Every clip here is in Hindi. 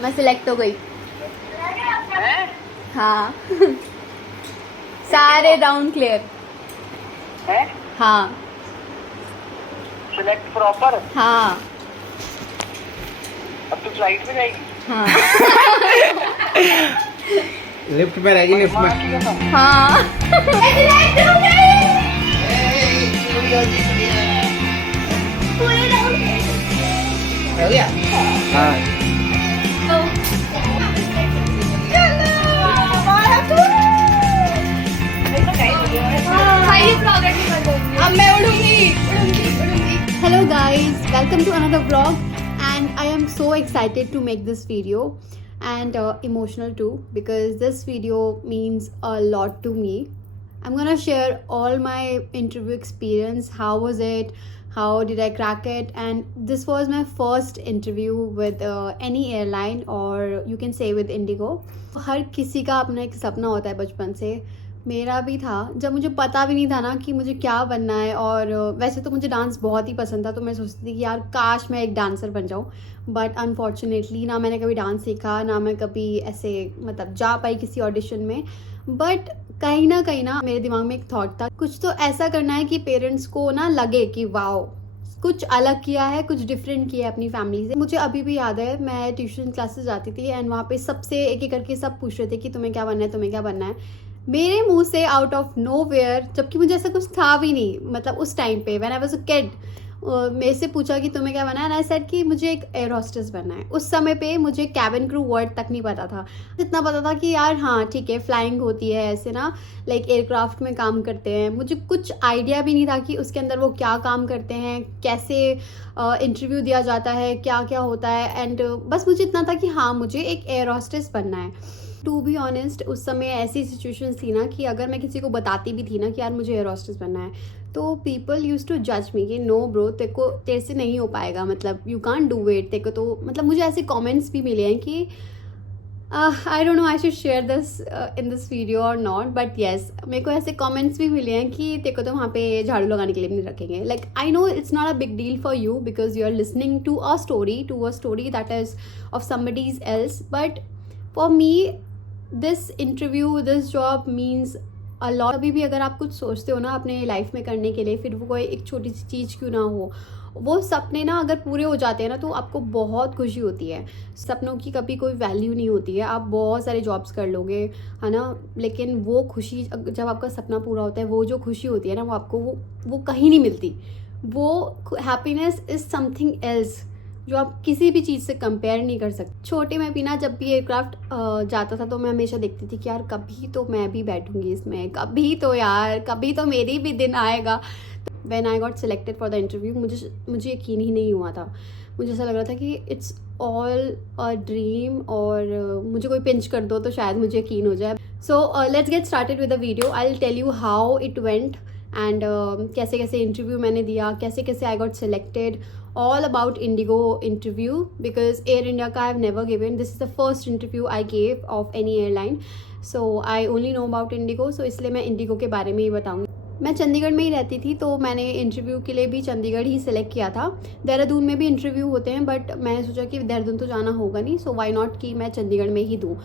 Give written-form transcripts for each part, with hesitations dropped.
मैं सिलेक्ट हो गई। हैं? हाँ सारे राउंड क्लियर। हैं? हाँ सिलेक्ट प्रॉपर। हाँ अब तू फ्लाइट में जाएगी? हाँ लिफ्ट में रहेगी, लिफ्ट माँ में। की कसम। हाँ हो गया? हाँ। अब मैं उड़ूंगी। Hello guys, welcome to another vlog and I am so excited to make this video and emotional too because this video means a lot to me. I'm gonna share all my interview experience, how was it, how did I crack it, and this was my first interview with any airline or you can say with Indigo. हर किसी का अपना एक सपना होता है बचपन से, मेरा भी था जब मुझे पता भी नहीं था ना कि मुझे क्या बनना है। और वैसे तो मुझे डांस बहुत ही पसंद था, तो मैं सोचती थी कि यार काश मैं एक डांसर बन जाऊँ, बट अनफॉर्चुनेटली ना मैंने कभी डांस सीखा, ना मैं कभी ऐसे मतलब जा पाई किसी ऑडिशन में। बट कहीं ना मेरे दिमाग में एक थॉट था, कुछ तो ऐसा करना है कि पेरेंट्स को ना लगे कि वाओ कुछ अलग किया है, कुछ डिफरेंट किया है अपनी फैमिली से। मुझे अभी भी याद है, मैं ट्यूशन क्लासेस जाती थी एंड वहाँ पे सबसे एक एक करके सब पूछ रहे थे कि तुम्हें क्या बनना है, तुम्हें क्या बनना है। मेरे मुंह से आउट ऑफ नो वेयर, जबकि मुझे ऐसा कुछ था भी नहीं, मतलब उस टाइम पे when I was a kid, मेरे से पूछा कि तुम्हें क्या बनना है, एंड आई सेड कि मुझे एक एयर होस्टेस बनना है। उस समय पे मुझे कैबिन क्रू वर्ड तक नहीं पता था, इतना पता था कि यार हाँ ठीक है फ्लाइंग होती है ऐसे ना, लाइक एयरक्राफ्ट में काम करते हैं। मुझे कुछ आइडिया भी नहीं था कि उसके अंदर वो क्या काम करते हैं, कैसे इंटरव्यू दिया जाता है, क्या क्या होता है। एंड बस मुझे इतना था कि हाँ मुझे एक एयर होस्टेस बनना है। टू बी ऑनेस्ट उस समय ऐसी सिचुएशन थी ना कि अगर मैं किसी को बताती भी थी ना कि यार मुझे एयर होस्टेस बनना है, तो पीपल यूज टू जज मी कि नो ब्रो तेरे से नहीं हो पाएगा, मतलब यू कांट डू इट। तेरे को तो मतलब मुझे ऐसे कमेंट्स भी मिले हैं कि I don't know I should share this in this video और नॉट, बट येस मेरे को ऐसे कमेंट्स भी मिले हैं कि तेरे को तो वहाँ पे झाड़ू लगाने के लिए भी नहीं रखेंगे। Like I know it's not a big deal for you because you are listening to a story that is of somebody's else, but for me this interview this job means a lot. अभी भी अगर आप कुछ सोचते हो ना अपने लाइफ में करने के लिए, फिर वो कोई एक छोटी सी चीज़ क्यों ना हो, वो सपने ना अगर पूरे हो जाते हैं ना तो आपको बहुत खुशी होती है। सपनों की कभी कोई वैल्यू नहीं होती है, आप बहुत सारे जॉब्स कर लोगे है ना, लेकिन वो खुशी जब आपका सपना पूरा होता है, वो जो खुशी होती है ना वो आपको वो कहीं नहीं मिलती। वो हैप्पीनेस इज़ समथिंग एल्स जो आप किसी भी चीज़ से कंपेयर नहीं कर सकते। छोटे में भी ना जब भी एयरक्राफ्ट जाता था तो मैं हमेशा देखती थी कि यार कभी तो मैं भी बैठूंगी इसमें, कभी तो यार कभी तो मेरी भी दिन आएगा। When I got selected for the interview मुझे यकीन ही नहीं हुआ था। मुझे ऐसा लग रहा था कि इट्स ऑल अ ड्रीम, और मुझे कोई पिंच कर दो तो शायद मुझे यकीन हो जाए। So let's get started with the video. I will tell you how it went and कैसे कैसे इंटरव्यू मैंने दिया, कैसे कैसे I got selected, all about Indigo interview because Air India ka I've never given. This is the first interview I gave of any airline, so I only know about Indigo, so इसलिए मैं Indigo के बारे में ही बताऊंगी। मैं चंडीगढ़ में ही रहती थी तो मैंने इंटरव्यू के लिए भी चंडीगढ़ ही सिलेक्ट किया था। देहरादून में भी इंटरव्यू होते हैं बट मैंने सोचा कि देहरादून तो जाना होगा नहीं, सो वाई नॉट कि मैं चंडीगढ़ में ही दूँ।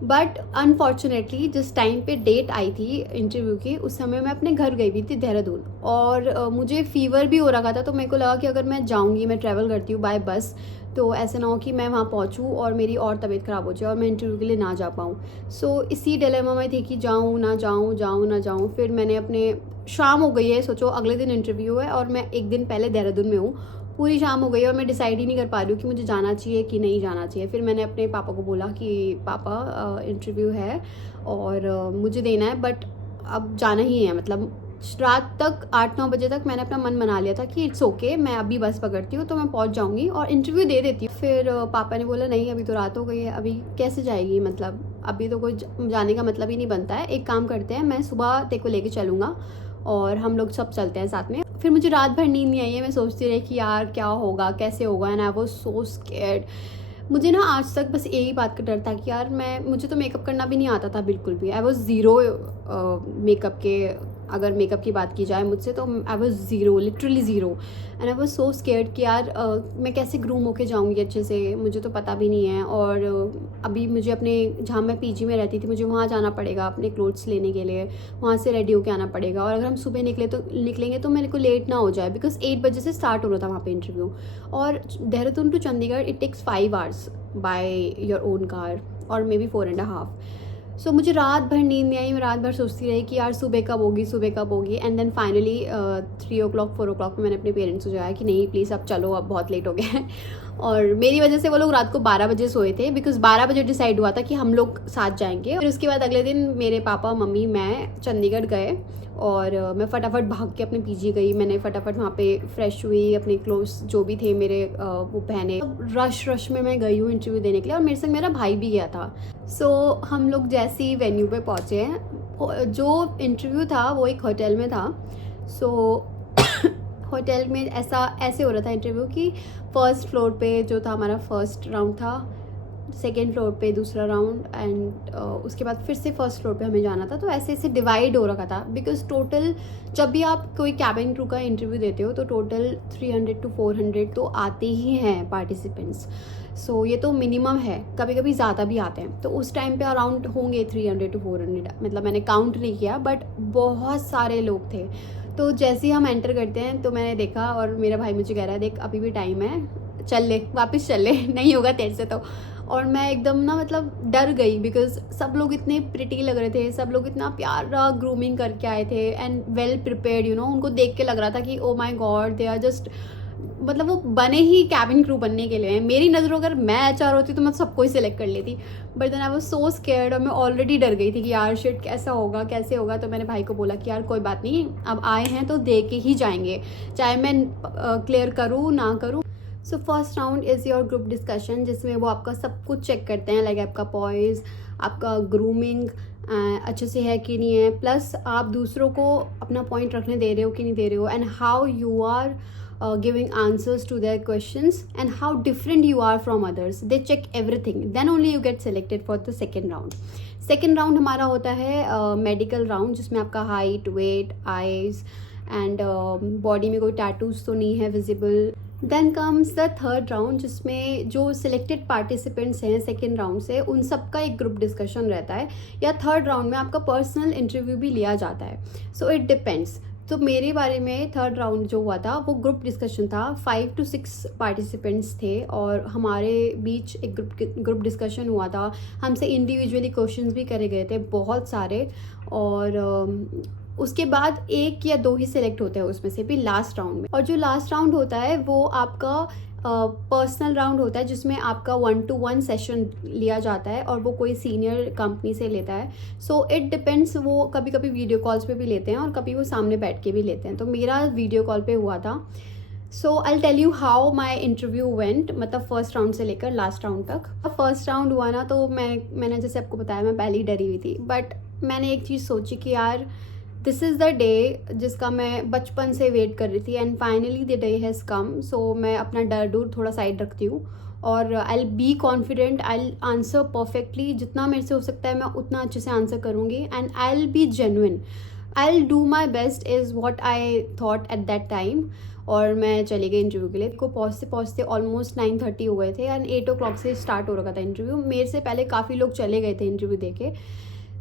बट अनफॉर्चुनेटली जिस टाइम पे डेट आई थी इंटरव्यू की, उस समय मैं अपने घर गई हुई थी देहरादून, और मुझे फीवर भी हो रखा था। तो मेरे को लगा कि अगर मैं जाऊंगी, मैं ट्रैवल करती हूँ बाय बस, तो ऐसा ना हो कि मैं वहाँ पहुँचूँ और मेरी और तबीयत ख़राब हो जाए और मैं इंटरव्यू के लिए ना जा पाऊँ। सो इसी डिलेमा में थी कि जाऊँ ना जाऊँ। फिर मैंने अपने शाम हो गई है, सोचो अगले दिन इंटरव्यू है और मैं एक दिन पहले देहरादून में हूँ, पूरी शाम हो गई और मैं डिसाइड ही नहीं कर पा रही हूँ कि मुझे जाना चाहिए कि नहीं जाना चाहिए। फिर मैंने अपने पापा को बोला कि पापा इंटरव्यू है और मुझे देना है, बट अब जाना ही है। मतलब रात तक 8-9 बजे तक मैंने अपना मन बना लिया था कि इट्स ओके, मैं अभी बस पकड़ती हूँ तो मैं पहुँच जाऊँगी और इंटरव्यू दे देती हूँ। फिर पापा ने बोला नहीं अभी तो रात हो गई है, अभी कैसे जाएगी, मतलब अभी तो कोई जाने का मतलब ही नहीं बनता है। एक काम करते हैं, मैं सुबह तेरे को लेके चलूँगा और हम लोग सब चलते हैं साथ में। फिर मुझे रात भर नींद नहीं आई है, मैं सोचती रही कि यार क्या होगा, कैसे होगा, and I was so scared. मुझे ना आज तक बस यही बात का डर था कि यार मुझे तो मेकअप करना भी नहीं आता था बिल्कुल भी। आई वाज ज़ीरो मेकअप के अगर मेकअप की बात की जाए मुझसे तो I was zero, literally zero. And I was so scared कि यार मैं कैसे ग्रूम होके जाऊँगी अच्छे से, मुझे तो पता भी नहीं है। और अभी मुझे अपने जहाँ मैं पीजी में रहती थी मुझे वहाँ जाना पड़ेगा अपने क्लोथ्स लेने के लिए, वहाँ से रेडी होके आना पड़ेगा। और अगर हम सुबह निकलेंगे तो मेरे को लेट ना हो जाए, बिकॉज 8 बजे से स्टार्ट हो रहा था वहाँ पे इंटरव्यू। और Dehradun to Chandigarh it takes 5 hours by your own car और मे बी 4.5। सो मुझे रात भर नींद नहीं आई, मैं रात भर सोचती रही कि यार सुबह कब होगी। And then finally 3 o'clock 4 o'clock में मैंने अपने पेरेंट्स को जगाया कि नहीं प्लीज़ अब चलो, अब बहुत लेट हो गया है। और मेरी वजह से वो लोग रात को 12 बजे सोए थे, बिकॉज 12 बजे डिसाइड हुआ था कि हम लोग साथ जाएंगे। फिर उसके बाद अगले दिन मेरे पापा मम्मी मैं चंडीगढ़ गए और मैं फटाफट भाग के अपने पीजी गई। मैंने फटाफट वहाँ पे फ्रेश हुई, अपने क्लोथ्स जो भी थे मेरे वो पहने। रश में मैं गई हूँ इंटरव्यू देने के लिए, और मेरे संग मेरा भाई भी गया था। सो हम लोग जैसे ही वेन्यू पे पहुँचे हैं, जो इंटरव्यू था वो एक होटल में था। सो होटल में ऐसे हो रहा था इंटरव्यू कि फर्स्ट फ्लोर पे जो था हमारा फर्स्ट राउंड था, सेकेंड फ्लोर पे दूसरा राउंड, एंड उसके बाद फिर से फर्स्ट फ्लोर पे हमें जाना था। तो ऐसे डिवाइड हो रखा था, बिकॉज टोटल जब भी आप कोई कैबिन क्रू का इंटरव्यू देते हो तो टोटल 300 to 400 तो आते ही हैं पार्टिसिपेंट्स। सो ये तो मिनिमम है, कभी कभी ज़्यादा भी आते हैं। तो उस टाइम पे अराउंड होंगे 300 to 400, मतलब मैंने काउंट नहीं किया, बट बहुत सारे लोग थे। तो जैसे ही हम एंटर करते हैं तो मैंने देखा, और मेरा भाई मुझे कह रहा है देख अभी भी टाइम है, चल ले वापस चल ले, नहीं होगा तेरे से तो। और मैं एकदम ना मतलब डर गई, बिकॉज सब लोग इतने प्रिटी लग रहे थे, सब लोग इतना प्यारा ग्रूमिंग करके आए थे and well prepared, you know. उनको देख के लग रहा था कि oh my god they are just, मतलब वो बने ही कैबिन क्रू बनने के लिए हैं। मेरी नज़रों अगर मैं एचआर होती तो मैं सबको ही सिलेक्ट कर लेती, but then I was so scared, और मैं ऑलरेडी डर गई थी कि यार शिट कैसा होगा कैसे होगा। तो मैंने भाई को बोला कि यार कोई बात नहीं, अब आए हैं तो दे के ही जाएंगे, चाहे मैं क्लियर करूँ ना करूँ। So first round is your group discussion, जिसमें वो आपका सब कुछ चेक करते हैं, लाइक आपका पॉइज, आपका ग्रूमिंग अच्छे से है कि नहीं है, प्लस आप दूसरों को अपना पॉइंट रखने दे रहे हो कि नहीं दे रहे हो, and how you are giving answers to their questions and how different you are from others. They check everything, then only you get selected for the second round. Second round हमारा होता है मेडिकल राउंड, जिसमें आपका height, weight, eyes and body में कोई टैटूज तो नहीं है visible. Then comes the third round, जिसमें जो सिलेक्टेड पार्टिसिपेंट्स हैं सेकेंड राउंड से, उन सबका एक ग्रुप डिस्कशन रहता है, या थर्ड राउंड में आपका पर्सनल इंटरव्यू भी लिया जाता है। So it depends. तो मेरे बारे में थर्ड राउंड जो हुआ था वो ग्रुप डिस्कशन था, 5 to 6 पार्टिसिपेंट्स थे, और हमारे बीच एक ग्रुप डिस्कशन हुआ था। हमसे इंडिविजुअली क्वेश्चंस भी करे गए थे बहुत सारे, और उसके बाद 1 या 2 ही सिलेक्ट होते हैं उसमें से भी लास्ट राउंड में। और जो लास्ट राउंड होता है वो आपका पर्सनल राउंड होता है, जिसमें आपका 1-to-1 सेशन लिया जाता है, और वो कोई सीनियर कंपनी से लेता है। सो इट डिपेंड्स, वो कभी कभी वीडियो कॉल्स पे भी लेते हैं और कभी वो सामने बैठ के भी लेते हैं। तो मेरा वीडियो कॉल पे हुआ था। So I tell you how my interview went, मतलब फर्स्ट राउंड से लेकर लास्ट राउंड तक। अब फर्स्ट राउंड हुआ ना, तो मैंने जैसे आपको बताया मैं पहले ही डरी हुई थी, बट मैंने एक चीज़ सोची कि यार दिस इज़ द डे जिसका मैं बचपन से वेट कर रही थी, and finally the day has come. So मैं अपना डर थोड़ा साइड रखती हूँ, और I be confident, I answer perfectly, जितना मेरे से हो सकता है मैं उतना अच्छे से आंसर करूँगी, and I B genuine, I do my best is what I thought at that time. और मैं चली गई इंटरव्यू के लिए। को पहुँचते ऑलमोस्ट 9:30 हो गए थे, एंड 8 o'clock से स्टार्ट हो रखा था इंटरव्यू। मेरे से पहले काफ़ी लोग चले गए थे इंटरव्यू देके।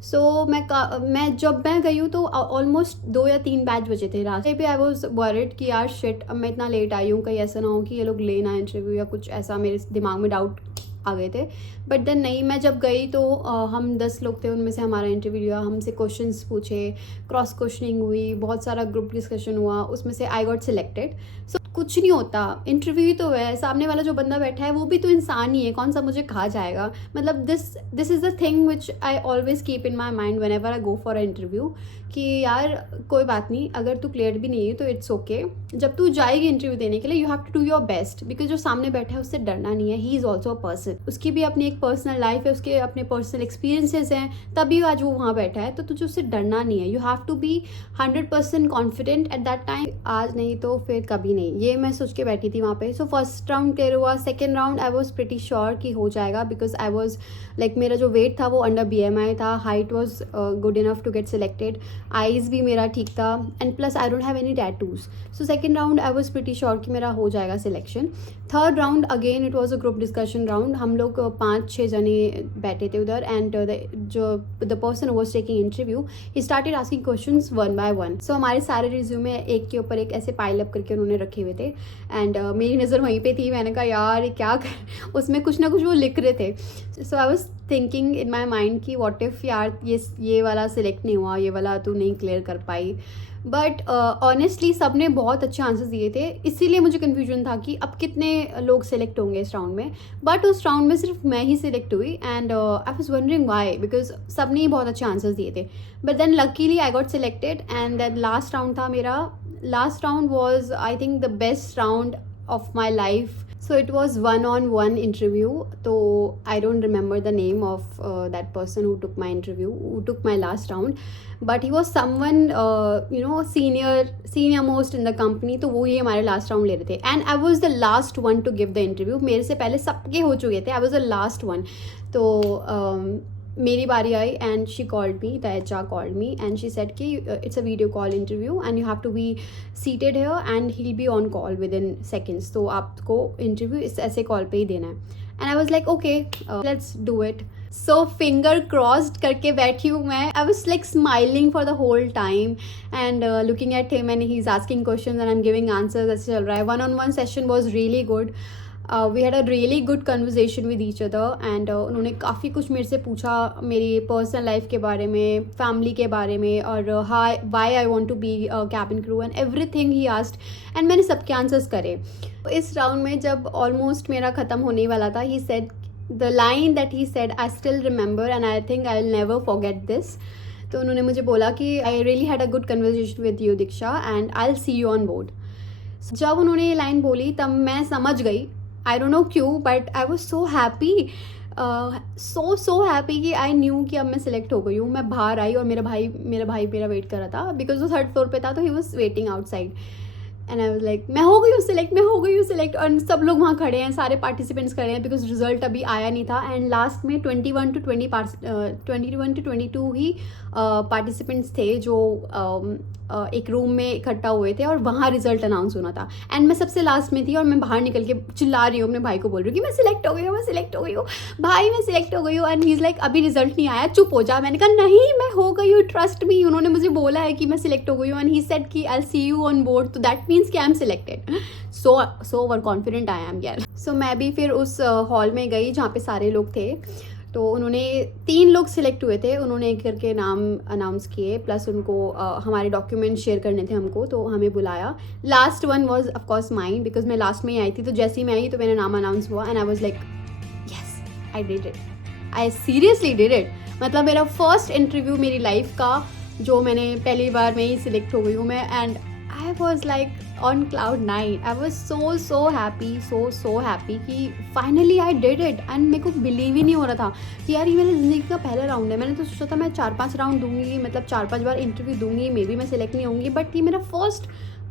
सो मैं जब मैं गई हूँ तो ऑलमोस्ट 2 या 3 बैच बचे थे रास्ते पे। आई वॉज वरिड कि यार शिट, अब मैं इतना लेट आई हूँ, कहीं ऐसा ना हो कि ये लोग लेना इंटरव्यू या कुछ ऐसा, मेरे दिमाग में डाउट आ गए थे। बट देन नहीं, मैं जब गई तो हम 10 लोग थे, उनमें से हमारा इंटरव्यू लिया, हमसे क्वेश्चंस पूछे, क्रॉस क्वेश्चनिंग हुई, बहुत सारा ग्रुप डिस्कशन हुआ, उसमें से आई गॉट सिलेक्टेड। सो कुछ नहीं होता, इंटरव्यू ही तो है, सामने वाला जो बंदा बैठा है वो भी तो इंसान ही है, कौन सा मुझे कहा जाएगा। मतलब this is the thing which I always keep in my mind when ever I go for a interview, कि यार कोई बात नहीं, अगर तू क्लियर भी नहीं है तो इट्स ओके। जब तू जाएगी इंटरव्यू देने के लिए, you have to do your best, because जो सामने बैठा है उससे डरना नहीं है, he is also a person. उसकी भी अपनी एक पर्सनल लाइफ है, उसके अपने पर्सनल एक्सपीरियंसेस हैं, तभी आज वो वहाँ बैठा है। तो तुझे उससे डरना नहीं है। You have to be 100% confident at that time. आज नहीं तो फिर कभी नहीं, ये मैं सोच के बैठी थी वहाँ पे। सो फर्स्ट राउंड क्लियर हुआ। Second round I was pretty sure कि हो जाएगा, बिकॉज आई वॉज लाइक, मेरा जो वेट था वो अंडर BMI था, height was good enough to get selected, eyes भी मेरा ठीक था, and plus I don't have any tattoos. So second round I was pretty sure कि मेरा हो जाएगा selection. Third round again it was a group discussion round. हम लोग 5-6 जने बैठे थे उधर, and the person was taking interview he started asking questions one by one. So हमारे सारे रिज्यूमे एक के ऊपर एक ऐसे पाइल अप करके उन्होंने रखे हुए थे, एंड मेरी नज़र वहीं पे थी। मैंने कहा यार ये क्या कर, उसमें कुछ ना कुछ वो लिख रहे थे। So I was thinking in my mind कि व्हाट इफ़ यार ये वाला सिलेक्ट नहीं हुआ, ये वाला तू नहीं क्लियर कर पाई। बट ऑनेस्टली सब ने बहुत अच्छे आंसर्स दिए थे, इसीलिए मुझे कन्फ्यूजन था कि अब कितने लोग सिलेक्ट होंगे इस राउंड में। बट उस राउंड में सिर्फ मैं ही सिलेक्ट हुई, and I was wondering why, because सब ने ही बहुत अच्छे आंसर्स दिए थे। But then luckily I got selected, and then last round था मेरा। Last round was I think the best round of my life. So it was one-on-one interview. So I don't remember the name of that person who took my interview, who took my last round. But he was someone senior most in the company. तो वो ही हमारे last round ले रहे थे. And I was the last one to give the interview. मेरे से पहले सबके हो चुके थे. I was the last one. तो मेरी बारी आई, and she called me, the HR called me, and she said कि it's a video call interview and you have to be seated here and he will be on call within seconds. तो आपको इंटरव्यू इस ऐसे कॉल पे ही देना है. And I was like okay let's do it. So finger crossed करके बैठी हूँ मैं. I was like smiling for the whole time and looking at him, and he is asking question and I am giving answers. ऐसे चल रहा है. 1-on-1 session was really good. We had a really good conversation with each other, and उन्होंने काफ़ी कुछ मेरे से पूछा मेरी पर्सनल लाइफ के बारे में, फैमिली के बारे में, और why I want to be cabin crew and everything ही आस्क्ड, एंड मैंने सबके आंसर्स करे. इस राउंड में जब ऑलमोस्ट मेरा ख़त्म होने वाला था, he said the line that he said I still remember and I think I will never forget this. तो उन्होंने मुझे बोला कि I really had a good conversation with you Diksha and I will see you on board. जब उन्होंने ये लाइन बोली तब मैं समझ गई, आई डोंट नो क्यों, but I was so happy, so happy कि आई न्यू कि अब मैं सिलेक्ट हो गई हूँ. मैं बाहर आई और मेरा भाई मेरा वेट कर रहा था, बिकॉज वो 3rd फ्लोर पे था, तो he was waiting outside. And I was like मैं हो गई हूँ सिलेक्ट. और सब लोग वहाँ खड़े हैं, सारे पार्टिसिपेंट्स खड़े हैं, बिकॉज रिजल्ट अभी आया नहीं था. एंड लास्ट में 21 to 22 ही पार्टिसिपेंट्स थे जो एक रूम में इकट्ठा हुए थे, और वहाँ रिजल्ट अनाउंस होना था. एंड मैं सबसे लास्ट में थी, और मैं बाहर निकल के चिल्ला रही हूँ, अपने भाई को बोल रही हूँ कि मैं सिलेक्ट हो गई हूँ भाई, मैं सिलेक्ट हो गई हूँ. एंड ही इज़ लाइक अभी रिजल्ट नहीं आया, चुप हो जा. मैंने कहा नहीं, मैं हो गई हूँ, ट्रस्ट मी, उन्होंने मुझे बोला है कि मैं सिलेक्ट हो गई हूँ. एंड ही सेड कि आई सी यू ऑन बोर्ड, तो दैट मीन्स कि I am selected. So over confident I am यार. सो मैं भी फिर उस हॉल में गई जहाँ पे सारे लोग थे. तो उन्होंने 3 लोग सिलेक्ट हुए थे, उन्होंने एक करके नाम अनाउंस किए, प्लस उनको हमारे डॉक्यूमेंट शेयर करने थे हमको, तो हमें बुलाया. Last one was of course mine, because मैं लास्ट में ही आई थी. तो जैसे ही मैं आई तो मेरा नाम अनाउंस हुआ, and I was like yes I did it, I seriously did it. मतलब मेरा फर्स्ट इंटरव्यू मेरी लाइफ का, जो मैंने पहली बार में ही सिलेक्ट हो गई हूँ मैं. And I was like on cloud 9. I was so happy, so happy कि finally I did it. And मेरे को बिलीव ही नहीं हो रहा था कि यार ये मेरी ज़िंदगी का पहला राउंड है. मैंने तो सोचा था मैं 4-5 राउंड दूंगी, मतलब 4-5 बार इंटरव्यू दूंगी, मे बी मैं सिलेक्ट नहीं होंगी, बट ये मेरा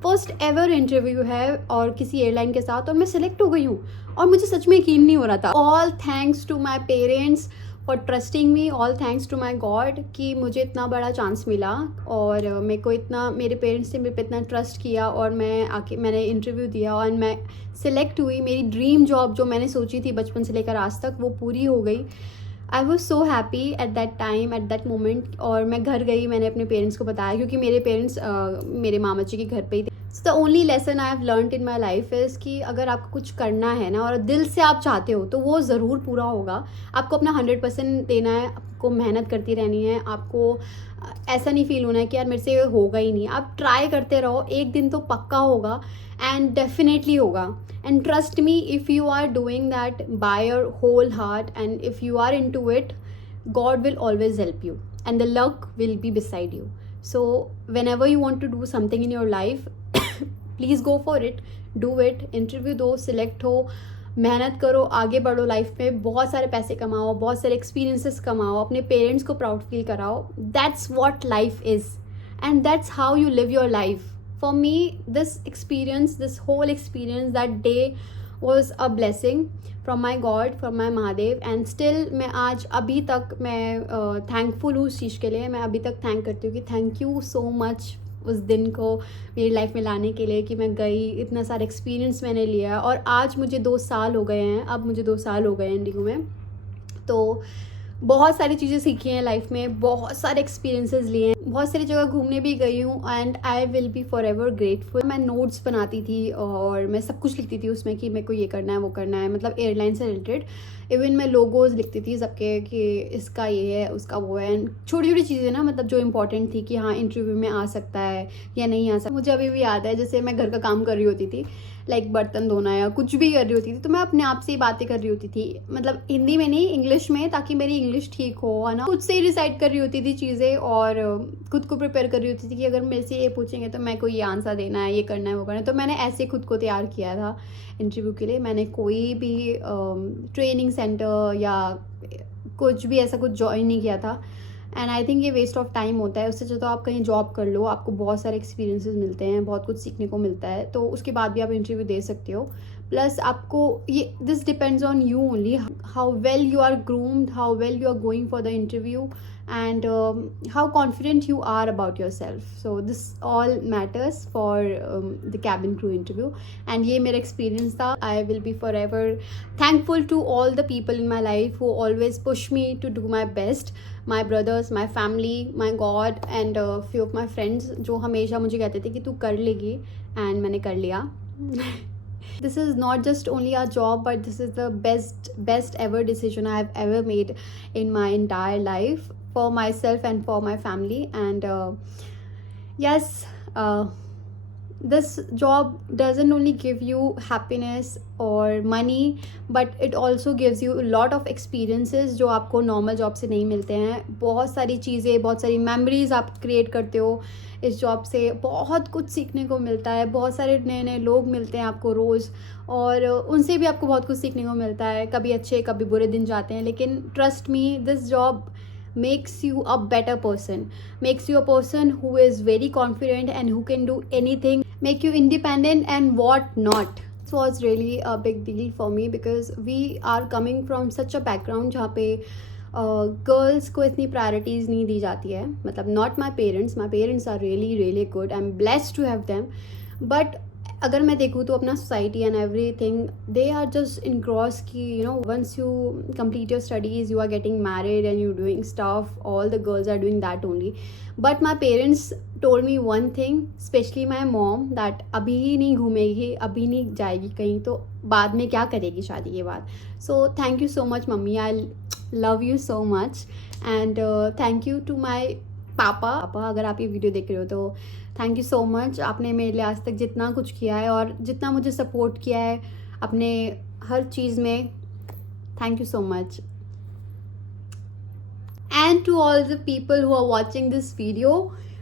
फर्स्ट एवर इंटरव्यू है और किसी एयरलाइन के साथ, और मैं सिलेक्ट हो गई हूँ, और मुझे सच में यकीन नहीं हो रहा था. All thanks to my parents for trusting me, all thanks to my god कि मुझे इतना बड़ा चांस मिला, और मेरे को इतना, मेरे पेरेंट्स ने मेरे पे इतना ट्रस्ट किया, और मैंने इंटरव्यू दिया और मैं सिलेक्ट हुई. मेरी ड्रीम जॉब जो मैंने सोची थी बचपन से लेकर आज तक, वो पूरी हो गई. I was so happy at that time, at that moment. और मैं घर गई, मैंने अपने पेरेंट्स को बताया, क्योंकि मेरे पेरेंट्स मेरे मामा जी के घर पे ही थे. The only lesson I have learned in my life is कि अगर आपको कुछ करना है ना, और दिल से आप चाहते हो, तो वो ज़रूर पूरा होगा. आपको अपना 100% देना है, आपको मेहनत करती रहनी है. आपको ऐसा नहीं फील होना है कि यार मेरे से होगा ही नहीं. आप ट्राई करते रहो, एक दिन तो पक्का होगा, एंड डेफिनेटली होगा. And trust me, if you are doing that by your whole heart, and if you are into it, God will always help you, and the luck will be beside you. So whenever you want to do something in your life, please go for it, do it. Interview दो, सिलेक्ट हो, मेहनत करो, आगे बढ़ो लाइफ में, बहुत सारे पैसे कमाओ, बहुत सारे एक्सपीरियंसेस कमाओ, अपने पेरेंट्स को प्राउड फील कराओ. That's what life is and that's how you live your life. For me, this whole experience, that day was a blessing from my God, from my Mahadev, and still मैं आज अभी तक मैं थैंकफुल हूँ उस चीज़ के लिए. मैं अभी तक थैंक करती हूँ कि थैंक यू सो मच उस दिन को मेरी लाइफ में लाने के लिए, कि मैं गई, इतना सारा एक्सपीरियंस मैंने लिया, और आज मुझे 2 साल हो गए हैं. अब मुझे 2 साल हो गए हैं इंडिगो में. तो बहुत सारी चीज़ें सीखी हैं लाइफ में, बहुत सारे एक्सपीरियंसेस लिए हैं, बहुत सारी जगह घूमने भी गई हूँ, and I will be for ever grateful. मैं नोट्स बनाती थी और मैं सब कुछ लिखती थी उसमें कि मेरे को ये करना है, वो करना है, मतलब एयरलाइन से रिलेटेड. इवन मैं लोगोज लिखती थी सबके कि इसका ये है, उसका वो है, एंड छोटी छोटी चीज़ें ना, मतलब जो इंपॉर्टेंट थी कि हाँ इंटरव्यू में आ सकता है या नहीं आ सकता. मुझे अभी भी याद है, जैसे मैं घर का काम कर रही होती थी, लाइक बर्तन धोना या कुछ भी कर रही होती थी, तो मैं अपने आप से ही बातें कर रही होती थी, मतलब हिंदी में नहीं, इंग्लिश में, ताकि मेरी इंग्लिश ठीक हो, है ना. खुद से ही डिसाइड कर रही होती थी चीज़ें, और खुद को प्रिपेयर कर रही होती थी कि अगर मेरे से ये पूछेंगे तो मैं को ये आंसर देना है, ये करना है, वो करना है. तो मैंने ऐसे खुद को तैयार किया था इंटरव्यू के लिए. मैंने कोई भी ट्रेनिंग सेंटर या कुछ भी ऐसा कुछ ज्वाइन नहीं किया था. एंड आई थिंक ये वेस्ट ऑफ टाइम होता है. उससे अच्छा तो आप कहीं जॉब कर लो, आपको बहुत सारे एक्सपीरियंसेस मिलते हैं, बहुत कुछ सीखने को मिलता है, तो उसके बाद भी आप इंटरव्यू दे सकते हो. प्लस आपको ये this depends on you only, how well you are groomed, how well you are going for the interview, and how confident you are about yourself. So this all matters for the cabin crew interview. And ये मेरा experience था. I will be forever thankful to all the people in my life who always push me to do my best. My brothers, my family, my God, and few of my friends जो हमेशा मुझे कहते थे कि तू कर लेगी, and मैंने कर लिया. This is not just only a job, but this is the best ever decision I have ever made in my entire life, for myself and for my family. And yes, this job doesn't only give you happiness or money, but it also gives you a lot of experiences जो आपको नॉर्मल जॉब से नहीं मिलते हैं. बहुत सारी चीज़ें, बहुत सारी मेमोरीज आप क्रिएट करते हो इस जॉब से. बहुत कुछ सीखने को मिलता है, बहुत सारे नए नए लोग मिलते हैं आपको रोज़, और उनसे भी आपको बहुत कुछ सीखने को मिलता है. कभी अच्छे कभी बुरे दिन जाते हैं, लेकिन trust me, this job makes you a better person, makes you a person who is very confident and who can do anything, make you independent and what not. This was really a big deal for me because we are coming from such a background जहाँ पे गर्ल्स को इतनी प्रायोरिटीज़ नहीं दी जाती है. मतलब not my parents are really really good, I am blessed to have them, but अगर मैं देखूँ तो अपना society and everything, they are just engrossed की, you know, once you complete your studies, you are getting married and you doing stuff, all the girls are doing that only. But my parents told me one thing, specially my mom, that अभी ही नहीं घूमेगी, अभी नहीं जाएगी कहीं, तो बाद में क्या करेगी शादी के बाद. So thank you so much mummy, I love you so much. And thank you to my papa, अगर आप ये वीडियो देख रहे हो तो थैंक यू सो मच. आपने मेरे लिए आज तक जितना कुछ किया है और जितना मुझे सपोर्ट किया है अपने हर चीज़ में, thank you so much. And to all the people who are watching this video,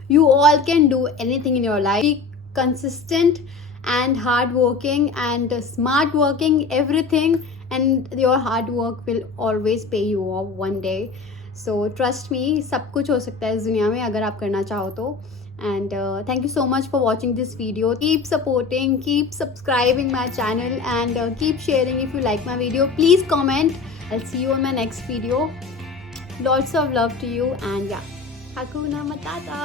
you all can do anything in your life. Be consistent and hardworking and smart working, everything, and your hard work will always pay you off one day. So trust me, सब कुछ हो सकता है इस दुनिया में अगर आप करना चाहो तो. And thank you so much for watching this video. Keep supporting, keep subscribing my channel, and keep sharing if you like my video. Please comment. I'll see you on my next video. Lots of love to you, and yeah, Hakuna Matata.